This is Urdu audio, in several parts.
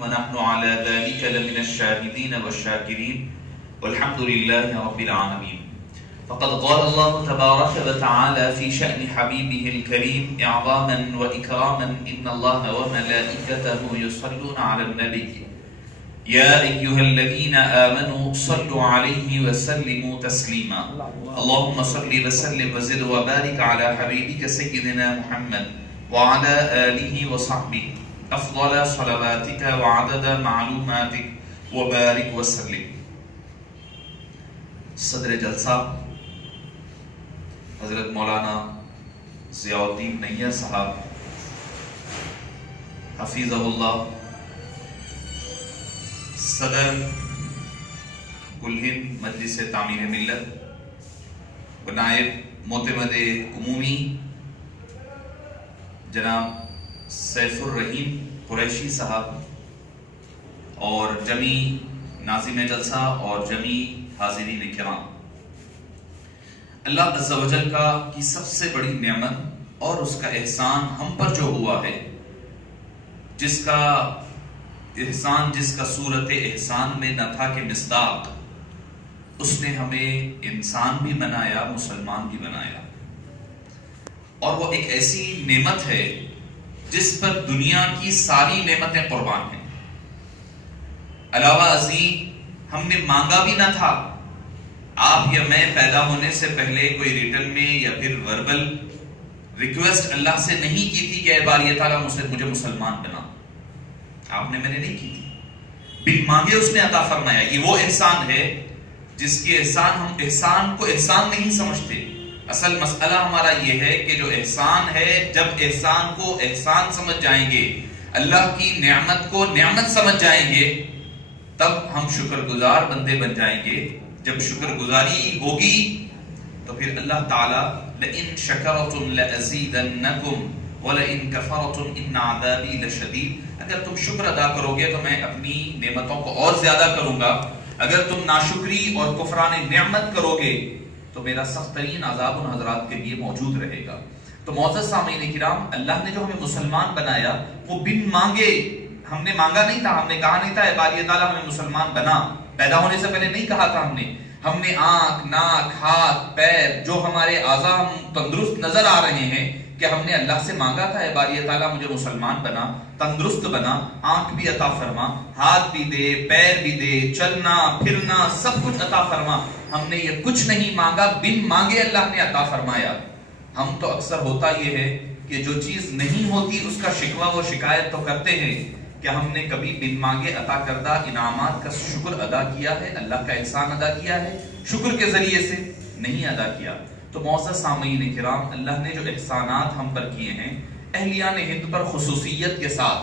ونحن على ذلك لمن الشاهدين والشاكرين والحمد لله رب العالمين. فقد قال الله تبارك وتعالى في شأن حبيبه الكريم إعظاما وإكراما إن الله وملائكته يصلون على النبي يا أيها الذين آمنوا صلوا عليه وسلموا تسليما. اللهم صل وسلم وزد وبارك على حبيبك سيدنا محمد وعلى آله وصحبه أفضل صلواتك وعدد معلوماتك وبارك وسلم. صدر جلسہ حضرت مولانا ضیاء الدین نیر صاحب حفیظہ اللہ، صدر کل ہند مجلس تعمیر ملت و نائب معتمد عمومی جناب سیف الرحیم قریشی صاحب اور جمی ناظم جلسہ اور جمی حاضرین کرام، اللہ عز و جل کی سب سے بڑی نعمت اور اس کا احسان ہم پر جو ہوا ہے، جس کا احسان جس کا صورت احسان میں نہ تھا کہ مصداق، اس نے ہمیں انسان بھی بنایا، مسلمان بھی بنایا. اور وہ ایک ایسی نعمت ہے جس پر دنیا کی ساری نعمتیں قربان ہیں. علاوہ ازیں ہم نے مانگا بھی نہ تھا. آپ یا میں پیدا ہونے سے پہلے کوئی ریٹن میں یا پھر وربل ریکویسٹ اللہ سے نہیں کی تھی کہ اے باری تعالیٰ مجھے مسلمان بنا. آپ نے، میں نے نہیں کی تھی. بن مانگے اس نے عطا فرمایا. یہ وہ احسان ہے جس کے احسان ہم احسان کو احسان نہیں سمجھتے. اصل مسئلہ ہمارا یہ ہے کہ جو احسان ہے، جب احسان کو احسان سمجھ جائیں گے، اللہ کی نعمت کو نعمت سمجھ جائیں گے، تب ہم شکر گزار بندے بن جائیں گے. جب شکر گزاری ہوگی تو پھر اللہ تعالیٰ لَإِن شَكَرَتُمْ لَأَزِيدَنَّكُمْ وَلَإِن كَفَرَتُمْ إِنَّ عَذَابِي لَشَدِيدٌ. اگر تم شکر ادا کرو گے تو میں اپنی نعمتوں کو اور زیادہ کروں گا. اگر تم ناشکری اور کفران نعمت کرو گے تو میرا سخت ترین عذاب ان حضرات کے لیے موجود رہے گا. تو معزز سامعین کرام، اللہ نے جو ہمیں مسلمان بنایا وہ بن مانگے، ہم نے مانگا نہیں تھا، ہم نے کہا نہیں تھا اے باری تعالیٰ ہمیں مسلمان بنا. پیدا ہونے سے پہلے نہیں کہا تھا. ہم نے آنکھ، ناک، ہاتھ، پیر، جو ہمارے اعضاء تندرست نظر آ رہے ہیں، کہ ہم نے اللہ سے مانگا تھا اے باری تعالیٰ مجھے مسلمان بنا، تندرست بنا، آنکھ بھی عطا فرما، ہاتھ بھی دے، پیر بھی دے، چلنا پھرنا سب کچھ عطا فرما. ہم نے یہ کچھ نہیں مانگا، بن مانگے اللہ نے عطا فرمایا. ہم تو اکثر ہوتا یہ ہے کہ جو چیز نہیں ہوتی اس کا شکوہ و شکایت تو کرتے ہیں کہ ہم نے کبھی بن مانگے عطا کردہ انعامات کا شکر ادا کیا ہے، اللہ کا احسان ادا کیا ہے، شکر کے ذریعے سے نہیں ادا کیا. تو معزز سامعین کرام، اللہ نے جو احسانات ہم پر کیے ہیں، اہلیان ہند پر خصوصیت کے ساتھ،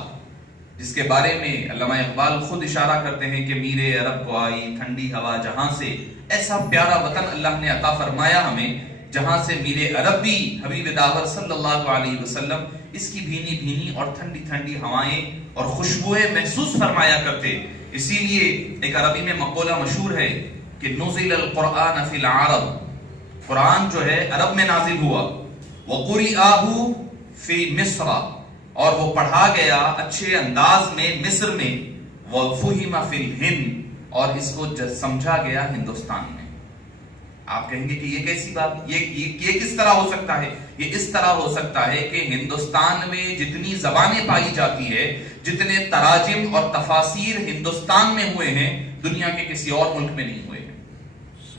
جس کے بارے میں علامہ اقبال خود اشارہ کرتے ہیں کہ میرے عرب کو آئی ٹھنڈی ہوا جہاں سے. ایسا پیارا وطن اللہ نے عطا فرمایا ہمیں، جہاں سے میرے عرب بھی حبیب داور صلی اللہ علیہ وسلم اس کی بھینی بھینی اور ٹھنڈی ٹھنڈی ہوائیں اور خوشبوئیں محسوس فرمایا کرتے. اسی لیے ایک عربی میں مقولہ مشہور ہے کہ نزل القرآن فی العرب، قرآن جو ہے عرب میں نازل ہوا، وقرئہ فی مصر، اور وہ پڑھا گیا اچھے انداز میں مصر میں، وفہم فی الہند، اور اس کو سمجھا گیا ہندوستان میں. آپ کہیں گے کہ یہ کیسی بات، یہ کس طرح ہو سکتا ہے؟ یہ اس طرح ہو سکتا ہے کہ ہندوستان میں جتنی زبانیں پائی جاتی ہے، جتنے تراجم اور تفاسیر ہندوستان میں ہوئے ہیں، دنیا کے کسی اور ملک میں نہیں ہوئے ہیں.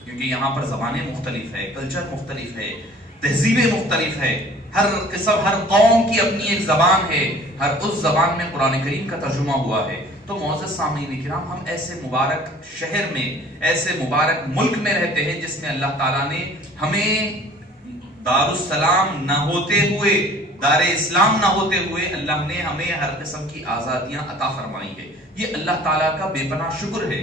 کیونکہ یہاں پر زبانیں مختلف ہے، کلچر مختلف ہے، تہذیبیں مختلف ہے، ہر قسم ہر قوم کی اپنی ایک زبان ہے، ہر اس زبان میں قرآن کریم کا ترجمہ ہوا ہے. تو معزز سامعین کرام، ہم ایسے مبارک شہر میں، ایسے مبارک ملک میں رہتے ہیں جس میں اللہ تعالیٰ نے ہمیں دار السلام نہ ہوتے ہوئے، دار اسلام نہ ہوتے ہوئے، اللہ نے ہمیں ہر قسم کی آزادیاں عطا فرمائی ہے. یہ اللہ تعالیٰ کا بے پناہ شکر ہے.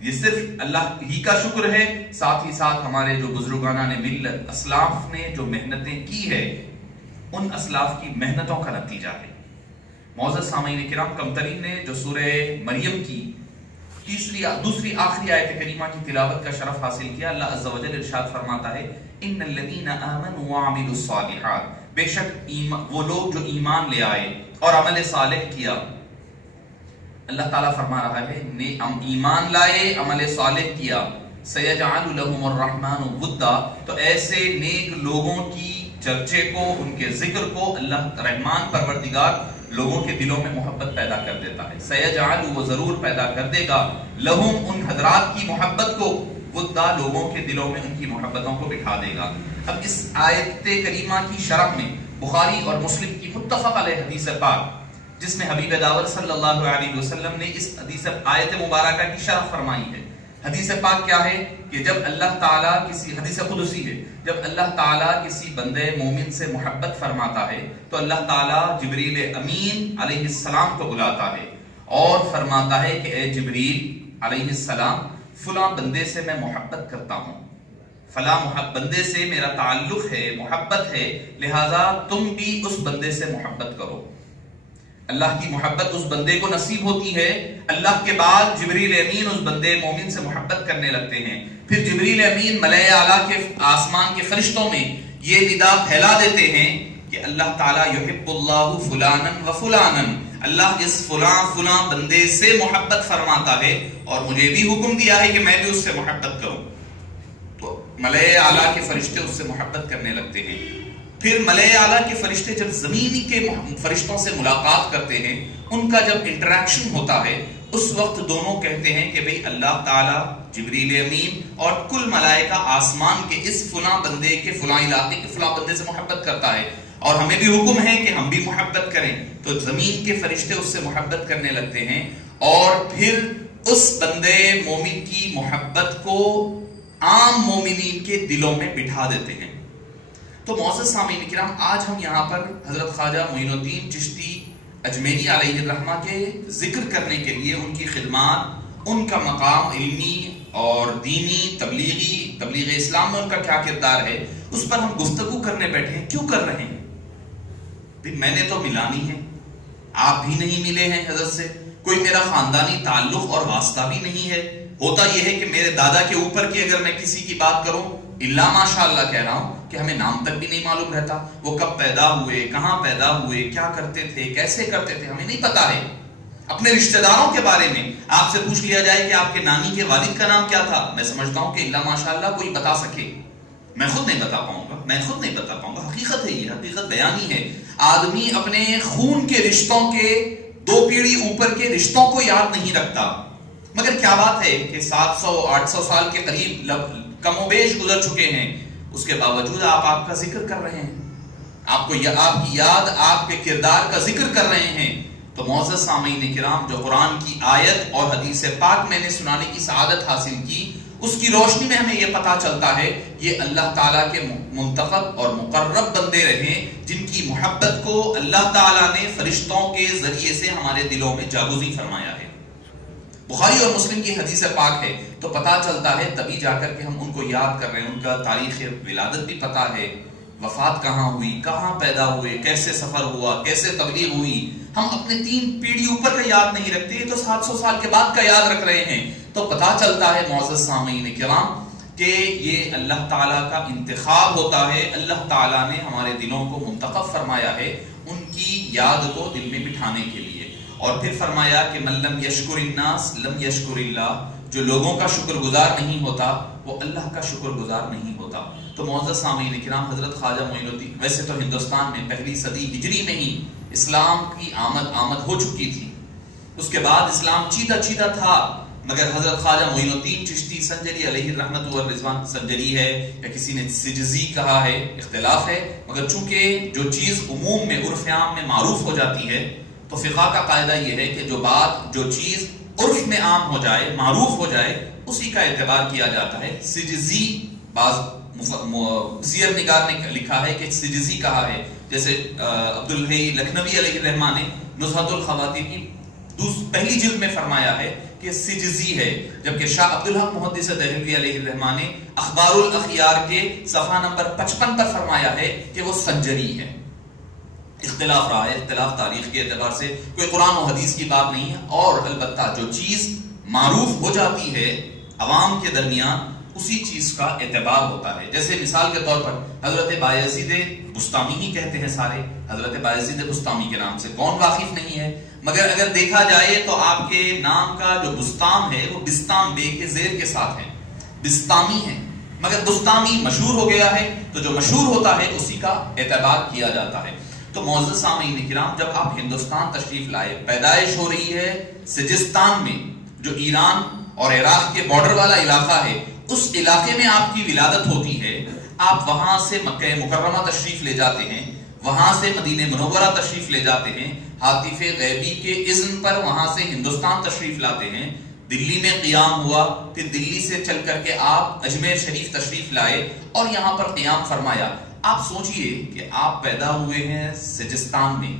یہ صرف اللہ ہی کا شکر ہے، ساتھ ہی ساتھ ہمارے جو بزرگانہ نے ملت، اسلاف نے جو محنتیں کی ہے، ان اسلاف کی محنتوں کا نتیجہ ہے. معزز سامعین کرام، کمترین نے جو سورہ مریم کی دوسری آخری آیت کریمہ کی تلاوت کا شرف حاصل کیا، اللہ عز و جل ارشاد فرماتا ہے ان الذین آمنوا وعملوا الصالحات، بے شک وہ لوگ جو ایمان لے آئے اور عمل صالح کیا، اللہ تعالیٰ فرما رہا ہے ایمان لائے، عمل صالح کیا، سَيَجْعَلُ لَهُمُ الرَّحْمَنُ وُدًّا، تو ایسے نیک لوگوں کی چرچے کو، ان کے ذکر کو اللہ رحمان پروردگار لوگوں کے دلوں میں محبت پیدا کر دیتا ہے. سَيَجْعَلُ، وہ ضرور پیدا کر دے گا، لَهُمْ، ان حضرات کی محبت کو، وُدًّا، لوگوں کے دلوں میں ان کی محبتوں کو بٹھا دے گا. اب اس آیت کریمہ کی شرح میں بخاری اور مسلم کی متفق علیہ حدیث پاک، جس میں حبیب داور صلی اللہ علیہ وسلم نے اس آیت مبارکہ کی شرح فرمائی ہے. حدیث پاک کیا ہے کہ جب اللہ تعالیٰ کسی، حدیث قدسی ہے، جب اللہ تعالیٰ کسی بندے مومن سے محبت فرماتا ہے تو اللہ تعالیٰ جبریل امین علیہ السلام کو بلاتا ہے اور فرماتا ہے کہ اے جبریل علیہ السلام، فلاں بندے سے میں محبت کرتا ہوں، فلاں بندے سے میرا تعلق ہے، محبت ہے، لہٰذا تم بھی اس بندے سے محبت کرو. اللہ کی محبت اس بندے کو نصیب ہوتی ہے. اللہ کے بعد جبریل امین اس بندے مومن سے محبت کرنے لگتے ہیں. پھر جبریل امین ملائے اعلیٰ کے آسمان کے فرشتوں میں یہ ندا پھیلا دیتے ہیں کہ اللہ تعالیٰ یحب اللہ فلانا و فلانا، اللہ اس فلاں بندے سے محبت فرماتا ہے اور مجھے بھی حکم دیا ہے کہ میں بھی اس سے محبت کروں. تو ملائے اعلیٰ کے فرشتے اس سے محبت کرنے لگتے ہیں. پھر ملائے اعلیٰ کے فرشتے جب زمینی کے فرشتوں سے ملاقات کرتے ہیں، ان کا جب انٹریکشن ہوتا ہے، اس وقت دونوں کہتے ہیں کہ بھئی اللہ تعالیٰ، جبریل امین اور کل ملائکہ آسمان کے اس فلاں بندے کے، فلاں علاقے کے فلاں بندے سے محبت کرتا ہے اور ہمیں بھی حکم ہے کہ ہم بھی محبت کریں. تو زمین کے فرشتے اس سے محبت کرنے لگتے ہیں اور پھر اس بندے مومن کی محبت کو عام مومنین کے دلوں میں بٹھا دیتے ہیں. تو معزز سامعین کرام، آج ہم یہاں پر حضرت خواجہ معین الدین چشتی اجمیری علیہ الرحمہ کے ذکر کرنے کے لیے، ان کی خدمات، ان کا مقام علمی اور دینی تبلیغ اسلام میں ان کا کیا کردار ہے، اس پر ہم گفتگو کرنے بیٹھے ہیں. کیوں کر رہے ہیں؟ میں نے تو ملا نہیں ہے، آپ بھی نہیں ملے ہیں حضرت سے، کوئی میرا خاندانی تعلق اور واسطہ بھی نہیں ہے. ہوتا یہ ہے کہ میرے دادا کے اوپر کی اگر میں کسی کی بات کروں، اللہ ماشاءاللہ کہہ رہا ہوں، کہ ہمیں نام تک بھی نہیں معلوم رہتا، وہ کب پیدا ہوئے، کہاں پیدا ہوئے، کیا کرتے تھے، کیسے کرتے تھے، ہمیں نہیں پتا ہے. اپنے رشتہ داروں کے بارے میں آپ سے پوچھ لیا جائے کہ آپ کے نانی کے والد کا نام کیا تھا، میں سمجھتا ہوں کہ اللہ ماشاءاللہ کوئی بتا سکے. میں خود نہیں بتا پاؤں گا. حقیقت ہے، یہ حقیقت بیانی ہے. آدمی اپنے خون کے رشتوں کے 2 پیڑھی اوپر کے رشتوں کو یاد نہیں رکھتا. مگر کیا بات ہے کہ 700-800 سال کے قریب کم و بیش گزر چکے ہیں، اس کے باوجود آپ کا ذکر کر رہے ہیں، آپ کی یاد، آپ کے کردار کا ذکر کر رہے ہیں. تو معزز سامعین کرام، جو قرآن کی آیت اور حدیث پاک میں نے سنانے کی سعادت حاصل کی، اس کی روشنی میں ہمیں یہ پتا چلتا ہے یہ اللہ تعالیٰ کے منتخب اور مقرب بندے رہے، جن کی محبت کو اللہ تعالیٰ نے فرشتوں کے ذریعے سے ہمارے دلوں میں جاگزی فرمایا ہے. بخاری اور مسلم کی حدیث پاک ہے تو پتا چلتا ہے، تبھی جا کر کے ہم ان کو یاد کر رہے ہیں. ان کا تاریخ ولادت بھی پتا ہے، وفات کہاں ہوئی، کہاں پیدا ہوئے، کیسے سفر ہوا، کیسے تبلیغ ہوئی. ہم اپنے 3 پیڑھی اوپر کا یاد نہیں رکھتے، تو 700 سال کے بعد کا یاد رکھ رہے ہیں. تو پتا چلتا ہے معزز سامعین کرام کہ یہ اللہ تعالیٰ کا انتخاب ہوتا ہے. اللہ تعالیٰ نے ہمارے دلوں کو منتخب فرمایا ہے ان کی یاد کو دل میں بٹھانے کے لیے. اور پھر فرمایا کہ من لم یشکر الناس لم یشکر اللہ، جو لوگوں کا شکر گزار نہیں ہوتا وہ اللہ کا شکر گزار نہیں ہوتا. تو معزز سامعین کرام، حضرت خواجہ معین الدین، ویسے تو ہندوستان میں پہلی صدی ہجری میں ہی اسلام کی آمد ہو چکی تھی، اس کے بعد اسلام چیدہ تھا، مگر حضرت خواجہ معین الدین چشتی سنجری علیہ الرحمت والرضوان، سنجری ہے یا کسی نے سجزی کہا ہے، اختلاف ہے، مگر چونکہ جو چیز عموم میں، عرف عام میں معروف ہو جاتی ہے، تو فقہ کا قاعدہ یہ ہے کہ جو چیز عرف میں عام ہو جائے، معروف ہو جائے، اسی کا اعتبار کیا جاتا ہے. سجزی، بعض سیر نگار نے لکھا ہے کہ سجزی کہا ہے، جیسے عبدالحی لکھنوی علیہ الرحمہ نے نزہۃ الخواتین کی پہلی جلد میں فرمایا ہے کہ سجزی ہے، جبکہ شاہ عبدالحق محدث دہلوی علیہ الرحمہ نے اخبار الاخیار کے صفحہ نمبر 55 پر فرمایا ہے کہ وہ سنجری ہے. اختلاف رہا ہے، اختلاف تاریخ کے اعتبار سے، کوئی قرآن و حدیث کی بات نہیں ہے. اور البتہ جو چیز معروف ہو جاتی ہے عوام کے درمیان، اسی چیز کا اعتبار ہوتا ہے. جیسے مثال کے طور پر حضرت بایزید بسطامی ہی کہتے ہیں سارے، حضرت بایزید بسطامی کے نام سے کون واقف نہیں ہے؟ مگر اگر دیکھا جائے تو آپ کے نام کا جو بستام ہے وہ بستام بے کے زیر کے ساتھ ہے، بستامی ہے، مگر بستامی مشہور ہو گیا ہے، تو جو مشہور ہوتا ہے اسی کا اعتبار کیا جاتا ہے۔ تو معزز سامعین کرام، جب آپ ہندوستان تشریف لائے، پیدائش ہو رہی ہے سجستان میں، جو ایران اور عراق کے بارڈر والا علاقہ ہے، اس علاقے میں آپ کی ولادت ہوتی ہے، آپ وہاں سے مکہ مکرمہ تشریف لے جاتے ہیں، وہاں سے مدینہ منورہ تشریف لے جاتے ہیں، حاطف غیبی کے اذن پر وہاں سے ہندوستان تشریف لاتے ہیں، دلی میں قیام ہوا، پھر دلی سے چل کر کے آپ اجمیر شریف تشریف لائے اور یہاں پر قیام فرمایا۔ آپ سوچئے کہ آپ پیدا ہوئے ہیں سجستان میں،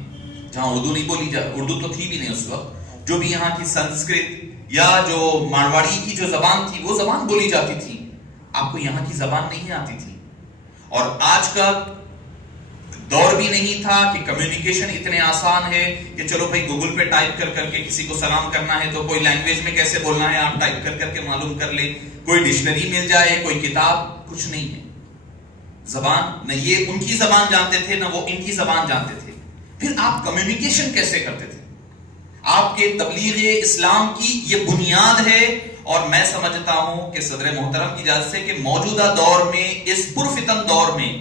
جہاں اردو نہیں بولی جاتی، اردو تو تھی بھی نہیں اس وقت، جو بھی یہاں کی سنسکرت یا جو مارواڑی کی جو زبان تھی وہ زبان بولی جاتی تھی، آپ کو یہاں کی زبان نہیں آتی تھی۔ اور آج کا دور بھی نہیں تھا کہ کمیونیکیشن اتنے آسان ہے کہ چلو بھائی گوگل پہ ٹائپ کر کر کے کسی کو سلام کرنا ہے تو کوئی لینگویج میں کیسے بولنا ہے آپ ٹائپ کر کر کے معلوم کر لیں، کوئی ڈکشنری مل جائے، کوئی کتاب، کچھ نہیں ہے۔ زبان نہ یہ ان کی زبان جانتے تھے نہ وہ ان کی زبان جانتے تھے، پھر آپ کمیونیکیشن کیسے کرتے تھے؟ آپ کے تبلیغ اسلام کی یہ بنیاد ہے، اور میں سمجھتا ہوں کہ صدر محترم کی اجازت سے کہ موجودہ دور میں، اس پرفتن دور میں،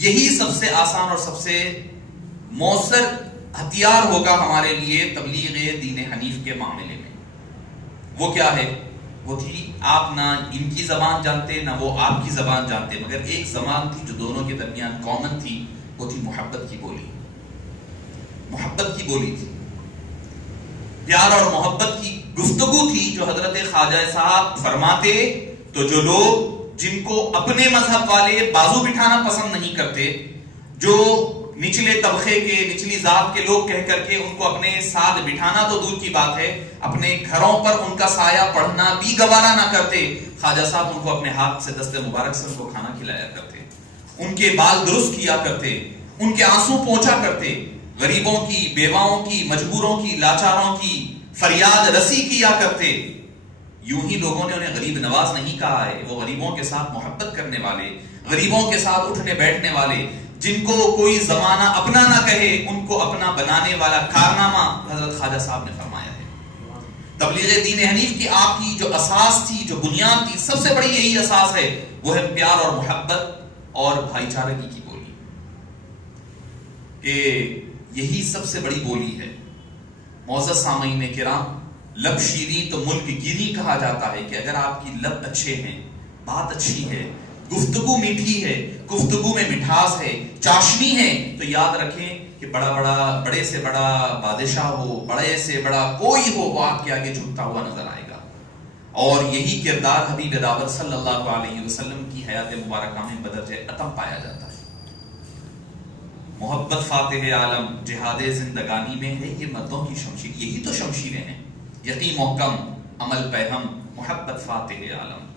یہی سب سے آسان اور سب سے مؤثر ہتھیار ہوگا ہمارے لیے تبلیغ دین حنیف کے معاملے میں۔ وہ کیا ہے؟ وہ تھی آپ نہ ان کی زبان جانتے نہ وہ آپ کی زبان جانتے، مگر ایک زبان تھی جو دونوں کے درمیان کامن تھی، وہ تھی محبت کی بولی۔ محبت کی بولی تھی، پیار اور محبت کی گفتگو تھی، جو حضرت خواجہ صاحب فرماتے تو جو لوگ جن کو اپنے مذہب والے بازو بٹھانا پسند نہیں کرتے، جو نچلے طبقے کے، نچلی ذات کے لوگ کہہ کر کے ان کو اپنے ساتھ بٹھانا تو دور کی بات ہے، اپنے گھروں پر ان کا سایہ پڑھنا بھی گوارا نہ کرتے، خواجہ صاحب ان کو اپنے ہاتھ سے دست مبارک سے ان کو کھانا کھلایا کرتے، ان کے بال درست کیا کرتے، ان کے آنسو پہنچا کرتے، غریبوں کی، بیواؤں کی، مجبوروں کی، لاچاروں کی فریاد رسی کیا کرتے۔ یوں ہی لوگوں نے انہیں غریب نواز نہیں کہا ہے، وہ غریبوں کے ساتھ محبت کرنے والے، غریبوں کے ساتھ اٹھنے بیٹھنے والے، جن کو کوئی زمانہ اپنا نہ کہے ان کو اپنا بنانے والا کارنامہ حضرت خواجہ صاحب نے فرمایا ہے۔ تبلیغ دین حنیف کی آپ کی جو اساس تھی، جو بنیاد تھی، سب سے بڑی یہی اساس ہے، وہ ہے پیار اور محبت اور بھائی چارگی کی بولی، کہ یہی سب سے بڑی بولی ہے۔ معزز سامعین کرام، لب شیریں تو ملک گیری کہا جاتا ہے کہ اگر آپ کی لب اچھے ہیں، بات اچھی ہے، گفتگو میٹھی ہے، گفتگو میں مٹھاس ہے، چاشنی ہے، تو یاد رکھیں کہ بڑے سے بڑا بادشاہ ہو، بڑے سے بڑا کوئی ہو، وہ آپ کے آگے جھکتا ہوا نظر آئے گا۔ اور یہی کردار حبیب داور صلی اللہ علیہ وسلم کی حیات مبارکہ میں بدرجہ اتم پایا جاتا ہے۔ محبت فاتح عالم جہاد زندگانی میں ہے یہ مردوں کی شمشیر، یہی تو شمشیریں ہیں، یقین محکم عمل پہم محبت فاتح عالم۔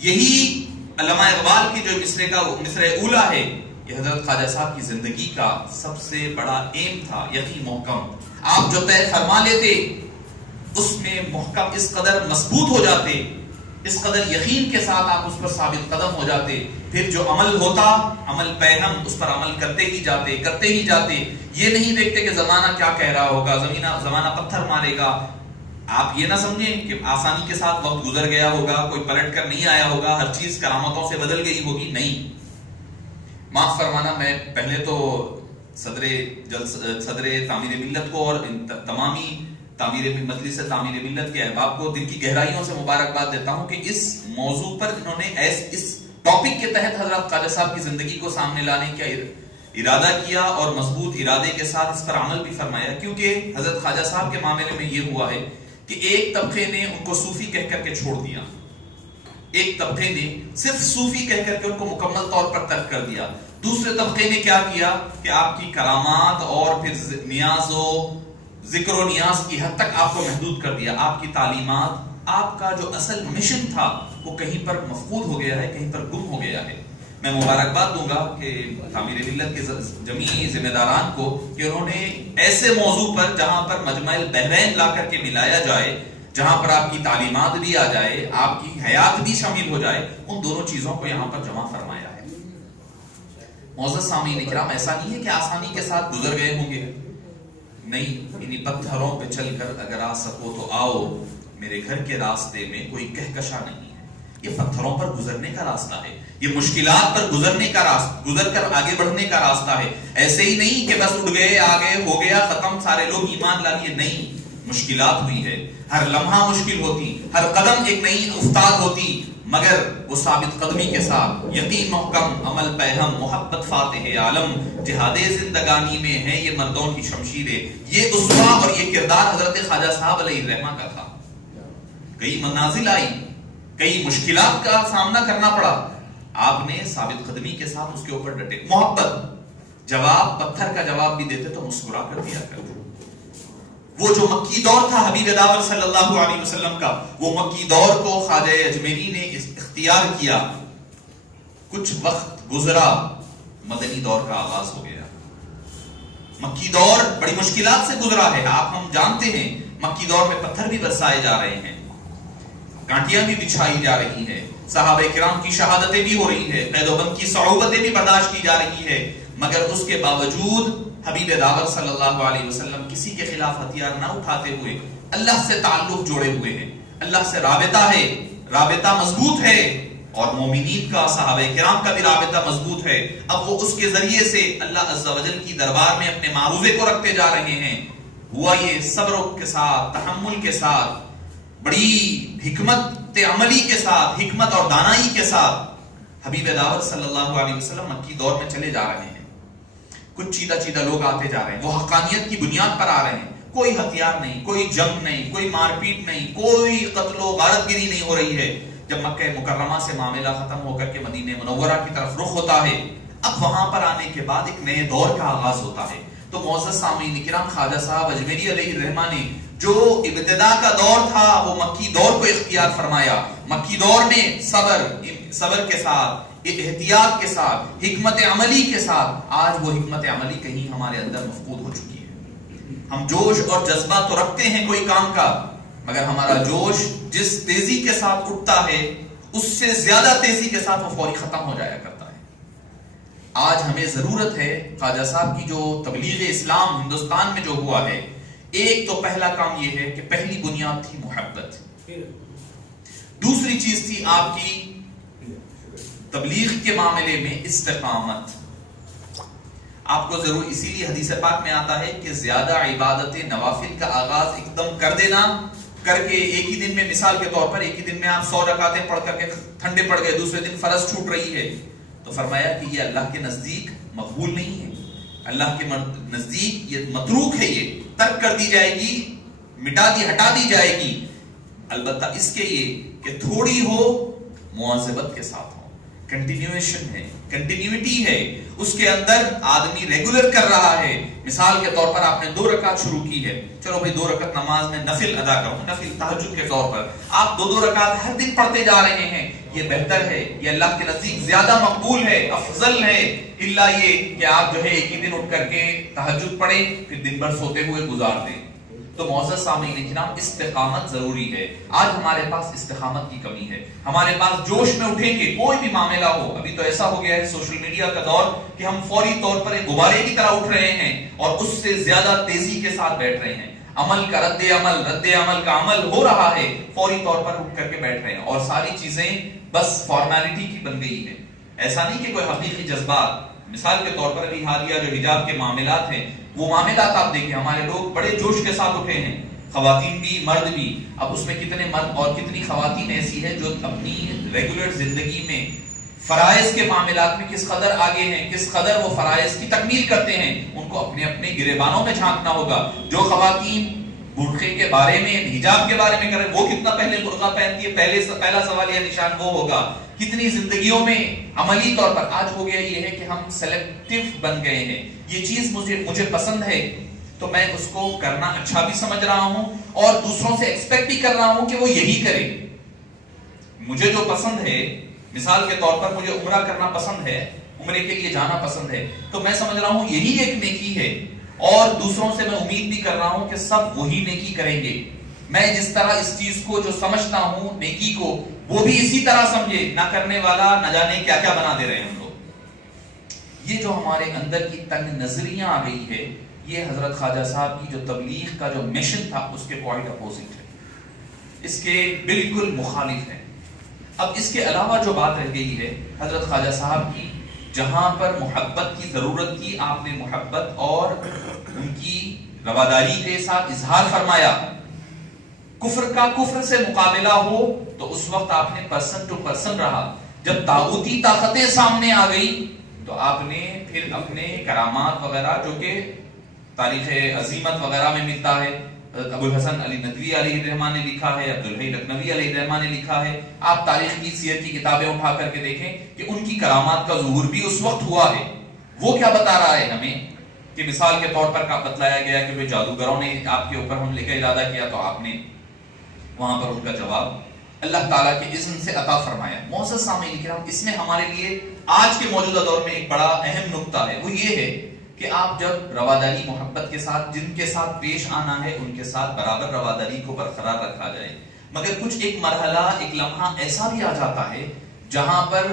یہی علامہ اقبال کی جو مصرع اولا ہے، یہ حضرت خواجہ صاحب کی زندگی کا سب سے بڑا ایم تھا، یقین محکم۔ آپ جو طے فرما لیتے اس میں محکم اس قدر مضبوط ہو جاتے، اس قدر یقین کے ساتھ آپ اس پر ثابت قدم ہو جاتے، پھر جو عمل ہوتا، عمل پہم، اس پر عمل کرتے ہی جاتے، یہ نہیں دیکھتے کہ زمانہ کیا کہہ رہا ہوگا، زمانہ پتھر مارے گا۔ آپ یہ نہ سمجھیں کہ آسانی کے ساتھ وقت گزر گیا ہوگا، کوئی پلٹ کر نہیں آیا ہوگا، ہر چیز کرامتوں سے بدل گئی ہوگی، نہیں۔ معاف فرمانا، میں پہلے تو صدر تعمیر ملت کو اور تمامی مجلس تعمیر ملت کے احباب کو دل کی گہرائیوں سے مبارکباد دیتا ہوں کہ اس موضوع پر انہوں نے اس ٹاپک کے تحت حضرت خواجہ صاحب کی زندگی کو سامنے لانے کا ارادہ کیا اور مضبوط ارادے کے ساتھ اس پر عمل بھی فرمایا، کیونکہ حضرت خواجہ صاحب کے معاملے میں یہ ہوا ہے کہ ایک طبقے نے ان کو صوفی کہہ کر کے چھوڑ دیا، ایک طبقے نے صرف صوفی کہہ کر کے ان کو مکمل طور پر ترک کر دیا، دوسرے طبقے نے کیا کیا کہ آپ کی کرامات اور پھر نیاز و ذکر و نیاز کی حد تک آپ کو محدود کر دیا، آپ کی تعلیمات، آپ کا جو اصل مشن تھا وہ کہیں پر مفقود ہو گیا ہے، کہیں پر گم ہو گیا ہے۔ میں مبارکباد دوں گا کہ تعمیر ملت کے جمیع ذمہ داران کو کہ انہوں نے ایسے موضوع پر جہاں پر مجمع البحرین لا کر کے ملایا جائے، جہاں پر آپ کی تعلیمات بھی آ جائے، آپ کی حیات بھی شامل ہو جائے، ان دونوں چیزوں کو یہاں پر جمع فرمایا ہے۔ معزز سامعین کرام، ایسا نہیں ہے کہ آسانی کے ساتھ گزر گئے ہوں گے، نہیں انہیں پتھروں پہ چل کر اگر آ سکو تو آؤ، میرے گھر کے راستے میں کوئی کہکشاں نہیں ہے. یہ پتھروں پر گزرنے کا راستہ ہے، یہ مشکلات پر گزرنے کا راستہ، گزر کر آگے بڑھنے کا راستہ ہے. ایسے ہی نہیں کہ بس اٹھ گئے، آگے ہو گیا، ختم، سارے لوگ ایمان لا لیے. نہیں، مشکلات ہوئی ہے، ہر لمحہ مشکل ہوتی، ہر قدم ایک نئی افتاد ہوتی، مگر وہ ثابت قدمی کے ساتھ، یقین محکم، عمل پہم، محبت فاتح عالم، جہاد زندگانی میں ہے یہ مردوں کی شمشیریں. یہ اسوہ اور یہ کردار حضرت خواجہ صاحب علیہ الرحمہ کا تھا. کئی منازل آئی، کئی مشکلات کا سامنا کرنا پڑا، آپ نے ثابت قدمی کے ساتھ اس کے اوپر ڈٹے. محبت، جواب پتھر کا جواب بھی دیتے تو مسکرا کر دیا کرتے. وہ جو مکی دور تھا حبیب داور صلی اللہ علیہ وسلم کا، وہ مکی دور کو خواجہ اجمیری نے اختیار کیا. کچھ وقت گزرا، مدنی دور کا آغاز ہو گیا. مکی دور بڑی مشکلات سے گزرا ہے، ہم جانتے ہیں. مکی دور میں پتھر بھی برسائے جا رہے ہیں، کانٹیاں بھی بچھائی جا رہی ہیں، صحابہ کرام کی شہادتیں بھی ہو رہی ہے، قید و بند کی صعوبتیں بھی برداشت کی جا رہی ہے. مگر اس کے باوجود حبیب داور صلی اللہ علیہ وسلم کسی کے خلاف ہتھیار نہ اٹھاتے ہوئے اللہ سے تعلق جوڑے ہوئے ہیں. اللہ سے رابطہ ہے، رابطہ مضبوط ہے، اور مومنین کا، صحابہ کرام کا بھی رابطہ مضبوط ہے. اب وہ اس کے ذریعے سے اللہ عز و جل کی دربار میں اپنے معروضے کو رکھتے جا رہے ہیں. ہوا یہ صبر کے ساتھ، تحمل کے ساتھ، بڑی حکمت عملی کے ساتھ، حکمت اور دانائی کے ساتھ حبیب داور صلی اللہ علیہ وسلم مکی دور میں چلے جا رہے ہیں. کچھ چیدہ چیدہ لوگ آتے جا رہے ہیں، وہ حقانیت کی بنیاد پر آ رہے ہیں. کوئی ہتھیار نہیں، کوئی جنگ نہیں، کوئی مار پیٹ نہیں، کوئی قتل و غارت گیری نہیں ہو رہی ہے. جب مکہ مکرمہ سے معاملہ ختم ہو کر کے مدینہ منورہ کی طرف رخ ہوتا ہے، اب وہاں پر آنے کے بعد ایک نئے دور کا آغاز ہوتا ہے. تو معزز سامعین کرام، خواجہ صاحب اجمیری علیہ الرحمہ نے جو ابتدا کا دور تھا وہ مکی دور کو اختیار فرمایا. مکی دور میں صبر کے ساتھ، احتیاط کے ساتھ، حکمت عملی کے ساتھ. آج وہ حکمت عملی کہیں ہمارے اندر مفقود ہو چکی ہے. ہم جوش اور جذبہ تو رکھتے ہیں کوئی کام کا، مگر ہمارا جوش جس تیزی کے ساتھ اٹھتا ہے اس سے زیادہ تیزی کے ساتھ وہ فوری ختم ہو جایا کرتا ہے. آج ہمیں ضرورت ہے خواجہ صاحب کی جو تبلیغ اسلام ہندوستان میں جو ہوا ہے، ایک تو پہلا کام یہ ہے کہ پہلی بنیاد تھی محبت. دوسری چیز تھی آپ کی تبلیغ کے معاملے میں استقامت. آپ کو ضرور اسی لیے حدیث پاک میں آتا ہے کہ زیادہ عبادت نوافل کا آغاز ایک دم کر دینا، کر کے ایک ہی دن میں، مثال کے طور پر ایک ہی دن میں آپ 100 رکعتیں پڑھ کر کے ٹھنڈے پڑ گئے، دوسرے دن فرض چھوٹ رہی ہے، تو فرمایا کہ یہ اللہ کے نزدیک مقبول نہیں ہے. اللہ کے نزدیک یہ متروک ہے، یہ ترک کر دی جائے گی، ہٹا دی جائے گی. البتہ اس کے یہ کہ تھوڑی ہو، مواظبت کے ساتھ ہو، کنٹینیویشن ہے، کنٹینیوٹی ہے، اس کے اندر آدمی ریگولر کر رہا ہے. مثال کے طور پر آپ نے 2 رکعت شروع کی ہے، چلو بھائی 2 رکعت نماز میں نفل ادا کروں، نفل تہجد کے طور پر آپ 2 رکعت ہر دن پڑھتے جا رہے ہیں. یہ بہتر ہے، یہ اللہ کے نزدیک زیادہ مقبول ہے، افضل ہے، الا یہ کہ آپ جو ہے ایک ہی دن اٹھ کر کے تہجد پڑھیں پھر دن بھر سوتے ہوئے گزار دیں. تو معزز سامعین کرام، استقامت ضروری ہے. آج ہمارے پاس استقامت کی کمی ہے. ہمارے پاس جوش میں اٹھیں گے کوئی بھی معاملہ ہو، ابھی تو ایسا ہو گیا ہے سوشل میڈیا کا دور کہ ہم فوری طور پر ایک غبارے کی طرح اٹھ رہے ہیں اور اس سے زیادہ تیزی کے ساتھ بیٹھ رہے ہیں. عمل کا رد عمل کا عمل ہو رہا ہے، فوری طور پر اٹھ کر کے بیٹھ رہے ہیں، اور ساری چیزیں بس فارمیلٹی کی بن گئی ہے. ایسا نہیں کہ کوئی حقیقی جذبات. مثال کے طور پر ابھی حالیہ جو حجاب کے معاملات ہیں، وہ معاملات آپ دیکھیں، ہمارے لوگ بڑے جوش کے ساتھ اٹھے ہیں، خواتین بھی مرد بھی. اب اس میں کتنے مرد اور کتنی خواتین ایسی ہیں جو اپنی ریگولر زندگی میں فرائض کے معاملات میں کس قدر آگے ہیں، کس قدر وہ فرائض کی تکمیل کرتے ہیں. ان کو اپنے اپنے گریبانوں میں جھانکنا ہوگا. جو خواتین برقعے کے بارے میں، حجاب کے بارے میں کریں، وہ کتنا پہلے برقع پہنتی ہے، پہلا سوال یا نشان وہ ہوگا. کتنی زندگیوں میں عملی طور پر آج ہو گیا یہ ہے کہ ہم سلیکٹیو بن گئے ہیں. یہ چیز مجھے پسند ہے تو میں اس کو کرنا اچھا بھی سمجھ رہا ہوں اور دوسروں سے ایکسپیکٹ بھی کر رہا ہوں کہ وہ یہی کرے. مجھے جو پسند ہے، مثال کے طور پر مجھے عمرہ کرنا پسند ہے، عمرے کے لیے جانا پسند ہے، تو میں سمجھ رہا ہوں یہی ایک نیکی ہے، اور دوسروں سے میں امید بھی کر رہا ہوں کہ سب وہی نیکی کریں گے. میں جس طرح اس چیز کو جو سمجھتا ہوں نیکی کو، وہ بھی اسی طرح سمجھے. نہ کرنے والا نہ جانے کیا کیا بنا دے رہے ہیں ہم لوگ. یہ جو ہمارے اندر کی تنگ نظریاں آ گئی ہے، یہ حضرت خواجہ صاحب کی جو تبلیغ کا جو مشن تھا اس کے کوائٹ اپوزٹ ہے، اس کے بالکل مخالف ہے۔ اب اس کے علاوہ جو بات رہ گئی ہے حضرت خواجہ صاحب کی، جہاں پر محبت کی ضرورت تھی آپ نے محبت اور ان کی رواداری کے ساتھ اظہار فرمایا۔ کفر کا کفر سے مقابلہ ہو تو اس وقت آپ نے پرسن ٹو پرسن رہا، جب طاغوتی طاقتیں سامنے آ گئی تو آپ نے پھر اپنے کرامات وغیرہ جو کہ تاریخ عظیمت وغیرہ میں ملتا ہے، ابو الحسن علی ندوی علیہ الرحمہ نے لکھا ہے، عبدالحی لکھنوی علیہ الرحمہ نے لکھا ہے، آپ تاریخ کی سیر کی کتابیں اٹھا کر کے دیکھیں کہ ان کی کرامات کا ظہور بھی اس وقت ہوا ہے۔ وہ کیا بتا رہا ہے ہمیں کہ مثال کے طور پر بتلایا گیا کہ جادوگروں نے آپ کے اوپر حملے کا ارادہ کیا تو آپ نے وہاں پر ان کا جواب اللہ تعالیٰ کے اذن سے عطا فرمایا۔ معزز سامعین کرام، اس میں ہمارے لیے آج کے موجودہ دور میں ایک بڑا اہم نقطہ ہے، وہ یہ ہے کہ آپ جب رواداری محبت کے ساتھ جن کے ساتھ پیش آنا ہے ان کے ساتھ برابر رواداری کو برقرار رکھا جائے، مگر کچھ ایک مرحلہ ایک لمحہ ایسا بھی آ جاتا ہے جہاں پر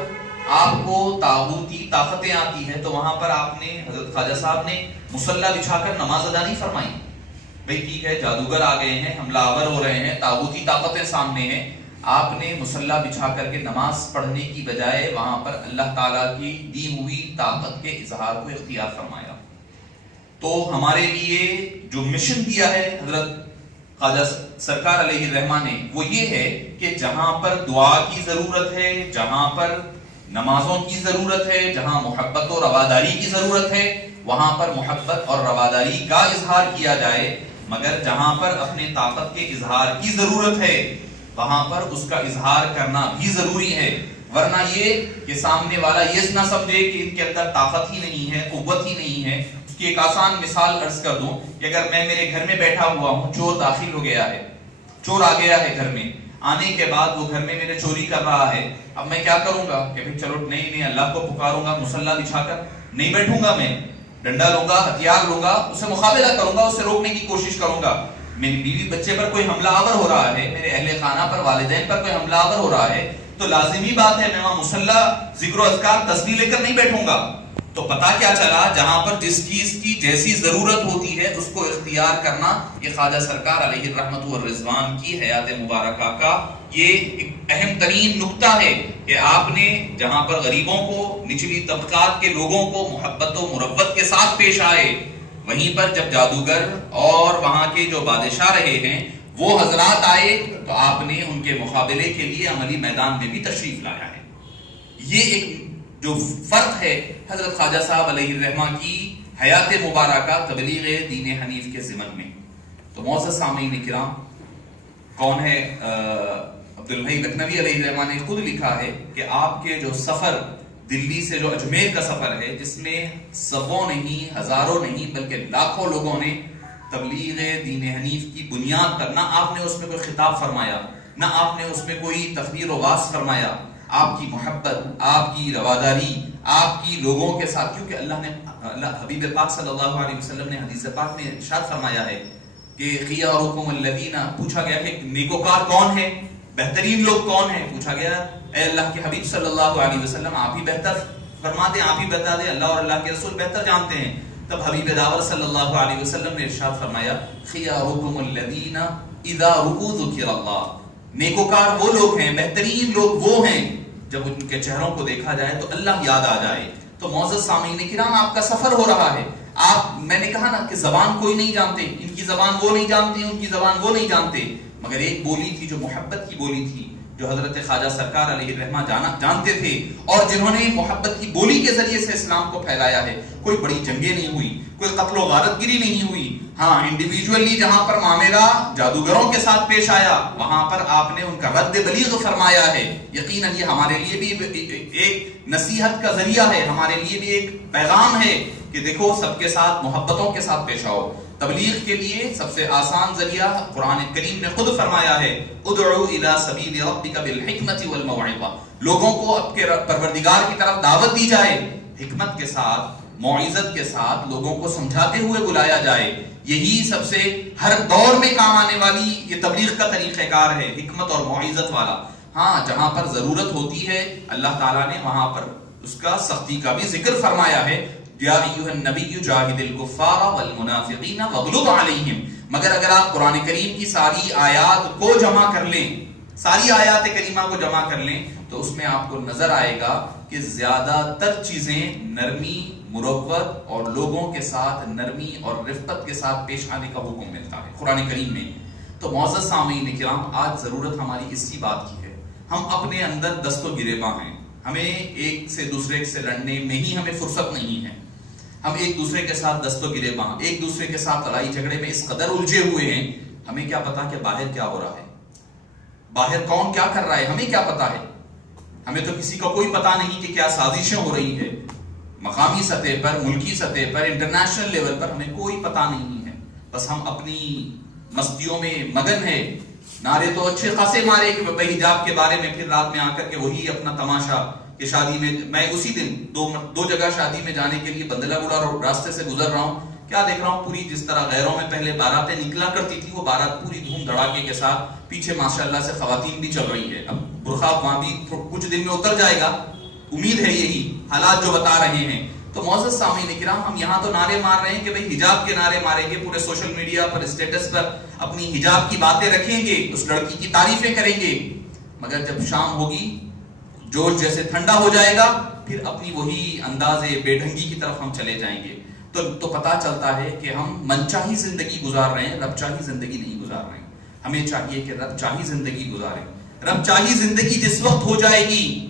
آپ کو طاغوتی طاقتیں آتی ہے تو وہاں پر آپ نے حضرت خواجہ صاحب نے مصلی بچھا کر نماز ادا نہیں فرمائی۔ بھئی ٹھیک ہے، جادوگر آ گئے ہیں، حملہ آور ہو رہے ہیں، طاغوتی طاقتیں سامنے ہیں، آپ نے مصلی بچھا کر کے نماز پڑھنے کی بجائے وہاں پر اللہ تعالیٰ کی دی ہوئی طاقت کے اظہار کو اختیار فرمایا۔ تو ہمارے لیے جو مشن دیا ہے حضرت خواجہ سرکار علیہ الرحمہ نے وہ یہ ہے کہ جہاں پر دعا کی ضرورت ہے، جہاں پر نمازوں کی ضرورت ہے، جہاں محبت و رواداری کی ضرورت ہے وہاں پر محبت اور رواداری کا اظہار کیا جائے، مگر جہاں پر اپنے طاقت کے اظہار کی ضرورت ہے وہاں پر اس کا اظہار کرنا بھی ضروری ہے، ورنہ یہ کہ سامنے والا یہ نہ سمجھے کہ ان کے اندر طاقت ہی نہیں ہے، قوت ہی نہیں ہے۔ اس کی ایک آسان مثال عرض کر دوں کہ اگر میں میرے گھر میں بیٹھا ہوا ہوں، چور داخل ہو گیا ہے، چور آ گیا ہے گھر میں، آنے کے بعد وہ گھر میں میرے چوری کر رہا ہے، اب میں کیا کروں گا کہ بھئی چلو نہیں اللہ کو پکاروں گا، مصلی بچھا کر نہیں بیٹھوں گا، میں ڈنڈا لوں گا، ہتھیار لوں گا، اسے مقابلہ کروں گا، اسے روکنے کی کوشش کروں گا۔ میری بیوی بچے پر کوئی حملہ آور ہو رہا ہے، میرے اہل خانہ پر والدین پر کوئی حملہ آور ہو رہا ہے تو لازمی بات ہے میں وہاں مصلی ذکر و اذکار تسبیح لے کر نہیں بیٹھوں گا۔ تو پتہ کیا چلا، جہاں پر جس چیز کی جیسی ضرورت ہوتی ہے اس کو اختیار کرنا، یہ خواجہ سرکار علیہ الرحمت والرضوان کی حیات مبارکہ کا یہ ایک اہم ترین نقطہ ہے کہ آپ نے جہاں پر غریبوں کو، نچلی طبقات کے لوگوں کو محبت و مروت کے ساتھ پیش آئے، وہیں پر جب جادوگر اور وہاں کے جو بادشاہ رہے ہیں وہ حضرات آئے تو آپ نے ان کے مقابلے کے لیے عملی میدان میں بھی تشریف لایا ہے۔ یہ ایک جو فرق ہے حضرت خواجہ صاحب علیہ الرحمہ کی حیات مبارکہ تبلیغ دین حنیف کے ضمن میں۔ تو معزز سامعین کرام، کون ہے عبدالحی لکھنوی علیہ الرحمہ نے خود لکھا ہے کہ آپ کے جو سفر دلی سے جو اجمیر کا سفر ہے جس میں سبوں نہیں، ہزاروں نہیں بلکہ لاکھوں لوگوں نے تبلیغ دین حنیف کی بنیاد پر، نہ آپ نے اس میں کوئی خطاب فرمایا، نہ آپ نے اس میں کوئی تقریر و واعظ فرمایا، آپ کی محبت، آپ کی رواداری، آپ کی لوگوں کے ساتھ، کیونکہ اللہ حبیب پاک صلی اللہ علیہ وسلم نے حدیث پاک میں ارشاد فرمایا ہے کہ خیارکم الذین، پوچھا گیا کہ نیکوکار کون ہے، بہترین لوگ کون ہیں، پوچھا گیا اے اللہ کے حبیب صلی اللہ علیہ وسلم آپ ہی بہتر فرما دیں، آپ ہی بتا دیں، اللہ اور اللہ کے رسول بہتر جانتے ہیں۔ تب حبیب داور صلی اللہ علیہ وسلم نے ارشاد فرمایا خیارکم الذین اذا رؤوا ذکر اللہ، نیکوکار وہ لوگ ہیں، بہترین لوگ وہ ہیں جب ان کے چہروں کو دیکھا جائے تو اللہ یاد آ جائے۔ تو معزز سامعین کرام، آپ کا سفر ہو رہا ہے، میں نے کہا نا کہ زبان کوئی نہیں جانتے، ان کی زبان وہ نہیں جانتے، ان کی زبان وہ نہیں جانتے، مگر ایک بولی تھی جو محبت کی بولی تھی، جو حضرت خواجہ سرکار علیہ الرحمہ جانتے تھے اور جنہوں نے محبت کی بولی کے ذریعے سے اسلام کو پھیلایا ہے۔ کوئی بڑی جنگیں نہیں ہوئی، کوئی قتل و غارت گری نہیں ہوئی، ہاں انڈیویجولی جہاں پر معاملہ جادوگروں کے ساتھ پیش آیا وہاں پر آپ نے ان کا رد بلیغ فرمایا ہے۔ یقیناً یہ ہمارے لیے بھی ایک نصیحت کا ذریعہ ہے، ہمارے لیے بھی ایک پیغام ہے کہ دیکھو سب کے ساتھ محبتوں کے ساتھ پیش آؤ۔ تبلیغ کے لیے سب سے آسان ذریعہ قرآن کریم نے خود فرمایا ہے ادعو الی سبیل ربک بالحکمت والموعظہ، لوگوں کو اپنے پروردگار کی طرف دعوت دی جائے، حکمت کے ساتھ، موعظت کے ساتھ لوگوں کو سمجھاتے ہوئے بلایا جائے۔ یہی سب سے ہر دور میں کام آنے والی یہ تبلیغ کا طریقہ کار ہے، حکمت اور موعظت والا۔ ہاں جہاں پر ضرورت ہوتی ہے اللہ تعالیٰ نے وہاں پر اس کا سختی کا بھی ذکر فرمایا ہے۔ یا ایھا النبی جاہد الکفار والمنافقین واغلظ علیہم. مگر اگر آپ قرآن کریم کی ساری آیات کو جمع کر لیں، ساری آیات کریمہ کو جمع کر لیں، تو اس میں آپ کو نظر آئے گا کہ زیادہ تر چیزیں نرمی، مروت اور لوگوں کے ساتھ نرمی اور رفقت کے ساتھ پیش آنے کا حکم ملتا ہے قرآن کریم میں. تو معزز سامعین کرام، آج ضرورت ہماری اسی بات کی ہے. ہم اپنے اندر دست و گریباں ہیں، ہمیں ایک سے دوسرے سے لڑنے میں ہی ہمیں فرصت نہیں ہے. ہم ایک دوسرے کے ساتھ دست و گریباں، ایک دوسرے کے ساتھ لڑائی جھگڑے میں اس قدر الجھے ہوئے ہیں، ہمیں کیا پتا کہ باہر کیا ہو رہا ہے، باہر کون کیا کر رہا ہے، ہمیں کیا پتا ہے. ہمیں تو کسی کا کوئی پتا نہیں کہ کیا سازشیں ہو رہی ہے. مقامی سطح پر، ملکی سطح پر، انٹرنیشنل لیول پر ہمیں کوئی پتا نہیں ہے. بس ہم اپنی مستیوں میں مگن ہے. نعرے تو اچھے خاصے مارے کہ بے حجاب کے بارے میں، پھر رات میں آ کر کے وہی اپنا تماشا کہ شادی میں اسی دن دو جگہ شادی میں جانے کے لیے بندلہ گڑا راستے سے گزر رہا ہوں، کیا دیکھ رہا ہوں، پوری جس طرح غیروں میں پہلے باراتیں نکلا کرتی تھی، وہ بارات پوری دھوم دھڑاکے کے ساتھ پیچھے ماشاءاللہ سے خواتین بھی چل رہی ہے. اب برقع وہاں بھی کچھ دن میں اتر جائے گا، امید ہے یہی حالات جو بتا رہے ہیں. تو معزز سامعین کرام، ہم یہاں تو نعرے مار رہے ہیں کہ بھئی حجاب کے نعرے ماریں گے، پورے سوشل میڈیا پر اسٹیٹس پر اپنی حجاب کی باتیں رکھیں گے، اس لڑکی کی تعریفیں کریں گے، مگر جب شام ہوگی، جوش جیسے ٹھنڈا ہو جائے گا، پھر اپنی وہی انداز بے ڈھنگی کی طرف ہم چلے جائیں گے. تو پتا چلتا ہے کہ ہم من چاہی زندگی گزار رہے ہیں، رب چاہی زندگی نہیں گزار رہے ہیں. ہمیں چاہیے کہ رب چاہی زندگی گزاریں. رب چاہی زندگی جس وقت ہو جائے گی،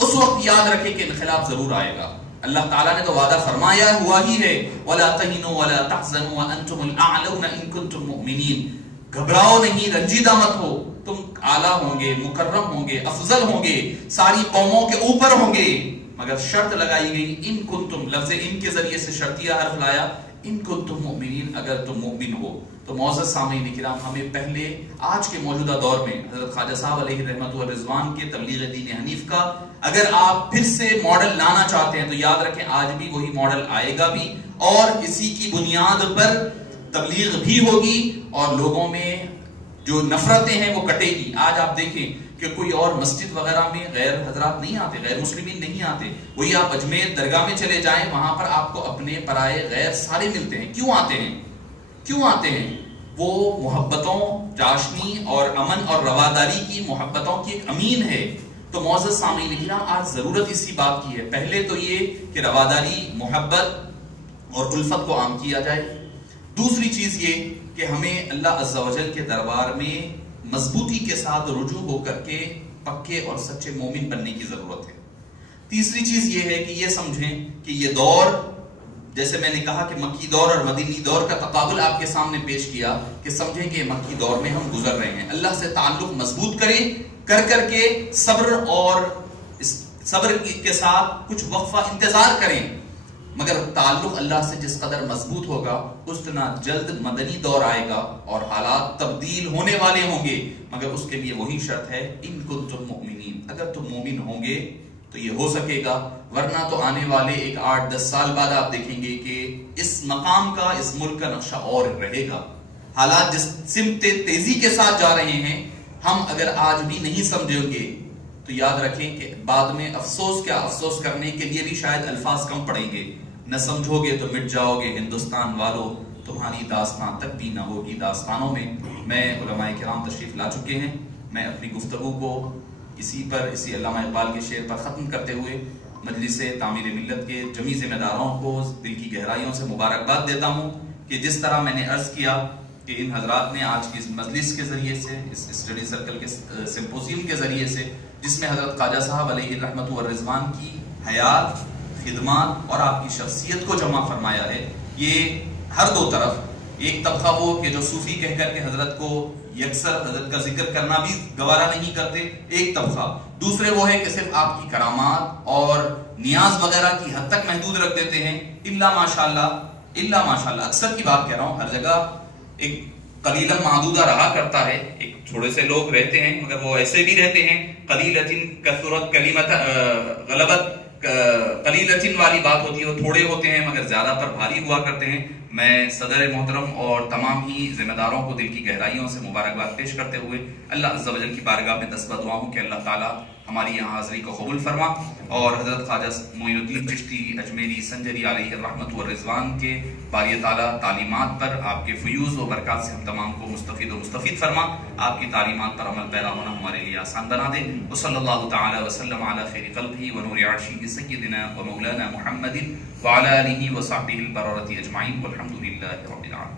اس وقت یاد رکھے کہ انقلاب ضرور آئے گا. اللہ تعالیٰ نے تو وعدہ فرمایا ہوا ہی ہے، وَلَا تَهِنُوا وَلَا تَحْزَنُوا وَأَنْتُمُ الْأَعْلَوْنَ إِن كُنتُم مُؤْمِنِينَ. گھبراؤ نہیں، رنجیدہ مت ہو، تم اعلیٰ ہوں گے، مکرم ہوں گے، افضل ہوں گے، ساری قوموں کے اوپر ہوں گے. مگر شرط لگائی گئی، ان کنتم، لفظ ان کے ذریعے سے شرطیہ حرف لایا، ان کنتم مؤمنین، اگر تم مؤمن ہو. تو معزز سامعین کرام، ہمیں پہلے آج کے موجودہ دور میں حضرت خواجہ صاحب علیہ رحمت و رضوان کے تبلیغ دین حنیف کا اگر آپ پھر سے ماڈل لانا چاہتے ہیں تو یاد رکھیں آج بھی وہی ماڈل آئے گا بھی، اور اسی کی بنیاد پر تبلیغ بھی ہوگی اور لوگوں میں جو نفرتیں ہیں وہ کٹے گی. آج آپ دیکھیں کہ کوئی اور مسجد وغیرہ میں غیر حضرات نہیں آتے، غیر مسلمین نہیں آتے. وہی آپ اجمیر درگاہ میں چلے جائیں، وہاں پر آپ کو اپنے پرائے غیر سارے ملتے ہیں. کیوں آتے ہیں؟ کیوں آتے ہیں؟ وہ محبتوں، چاشنی اور امن اور رواداری کی محبتوں کی ایک امین ہے. تو معزز سامعین کرام، آج ضرورت اسی بات کی ہے. پہلے تو یہ کہ رواداری، محبت اور الفت کو عام کیا جائے. دوسری چیز یہ کہ ہمیں اللہ عز و جل کے دربار میں مضبوطی کے ساتھ رجوع ہو کر کے پکے اور سچے مومن بننے کی ضرورت ہے. تیسری چیز یہ ہے کہ یہ سمجھیں کہ یہ دور، جیسے میں نے کہا کہ مکی دور اور مدینی دور کا تقابل آپ کے سامنے پیش کیا، کہ سمجھیں کہ مکی دور میں ہم گزر رہے ہیں. اللہ سے تعلق مضبوط کریں، کر کے صبر کے ساتھ کچھ وقفہ انتظار کریں. مگر تعلق اللہ سے جس قدر مضبوط ہوگا، اتنا جلد مدنی دور آئے گا اور حالات تبدیل ہونے والے ہوں گے. مگر اس کے لیے وہی شرط ہے، ان کنتم مؤمنین، اگر تم مومن ہوں گے تو یہ ہو سکے گا. ورنہ تو آنے والے 8-10 سال بعد آپ دیکھیں گے کہ اس مقام کا، اس ملک کا نقشہ اور رہے گا. حالات جس سمت تیزی کے ساتھ جا رہے ہیں، ہم اگر آج بھی نہیں سمجھیں گے تو یاد رکھیں کہ بعد میں افسوس کیا، افسوس کرنے کے لیے بھی شاید الفاظ کم پڑیں گے. نہ سمجھو گے تو مٹ جاؤ گے ہندوستان والو، تمہاری داستان تک بھی نہ ہوگی داستانوں میں. میں علماء کرام تشریف لا چکے ہیں. میں اپنی گفتگو کو اسی علامہ اقبال کے شعر پر ختم کرتے ہوئے مجلس تعمیر ملت کے جمیع ذمہ داروں کو دل کی گہرائیوں سے مبارکباد دیتا ہوں کہ جس طرح میں نے عرض کیا کہ ان حضرات نے آج کی اس مجلس کے ذریعے سے، اس اسٹڈی سرکل کے سمپوزیم کے ذریعے سے، جس میں حضرت خواجہ صاحب علیہ رحمت و رضوان کی حیات، خدمات اور آپ کی شخصیت کو جمع فرمایا ہے. یہ ہر دو طرف، ایک طبقہ وہ کہ جو صوفی کہہ کر کے حضرت کو یکسر حضرت کا ذکر کرنا بھی گوارا نہیں کرتے، ایک طبقہ دوسرے وہ ہے کہ صرف آپ کی کرامات اور نیاز وغیرہ کی حد تک محدود رکھ دیتے ہیں. الا ماشاءاللہ اکثر کی بات کہہ رہا ہوں، ہر جگہ ایک قلیلا معدودہ رہا کرتا ہے، ایک تھوڑے سے لوگ رہتے ہیں، مگر وہ ایسے بھی رہتے ہیں قلیلتن کثرت کلمت غلبت، قلیلتن والی بات ہوتی ہے، وہ تھوڑے ہوتے ہیں مگر زیادہ پر بھاری ہوا کرتے ہیں. میں صدر محترم اور تمام ہی ذمہ داروں کو دل کی گہرائیوں سے مبارکباد پیش کرتے ہوئے اللہ عز و جل کی بارگاہ میں دست بدعا ہوں کہ اللہ تعالیٰ ہماری یہاں حاضری کو قبول فرما، اور حضرت خواجہ معین الدین چشتی اجمیری سنجری علیہ الرحمت والرضوان کے باری تعالیٰ تعلیمات پر، آپ کے فیوز و برکات سے ہم تمام کو مستفید فرما، آپ کی تعلیمات پر عمل پیرا ہونا ہمارے لیے آسان بنا دے۔ وصلی اللہ تعالی وسلم علی خیر خلقہ ونور عرشہ سیدنا و مولانا محمد وعلی آلہ وصحبہ البررۃ اجمعین والحمد للہ رب العالمین۔